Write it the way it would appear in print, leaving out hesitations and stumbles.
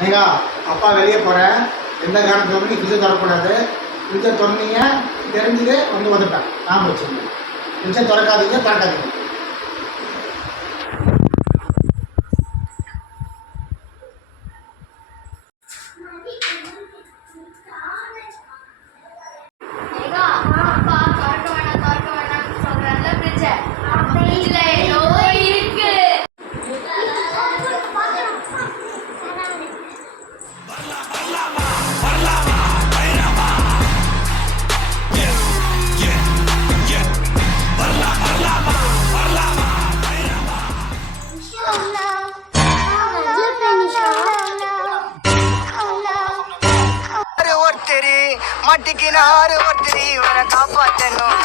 நீங்க அப்பா வெளியே போகிறேன், எந்த காரணத்துல நீ ஃப்ரிட்ஜை திறக்கூடாது, ஃப்ரிட்ஜை திறந்தீங்க தெரிஞ்சது வந்து வந்துட்டேன், ஞாபகம் வச்சுருங்க. ஃப்ரிட்ஜை திறக்காதீங்க, திறக்காதீங்க. மாட்டிக்கினாரு ஒருத்தரி இவரை காப்பாற்றணும்.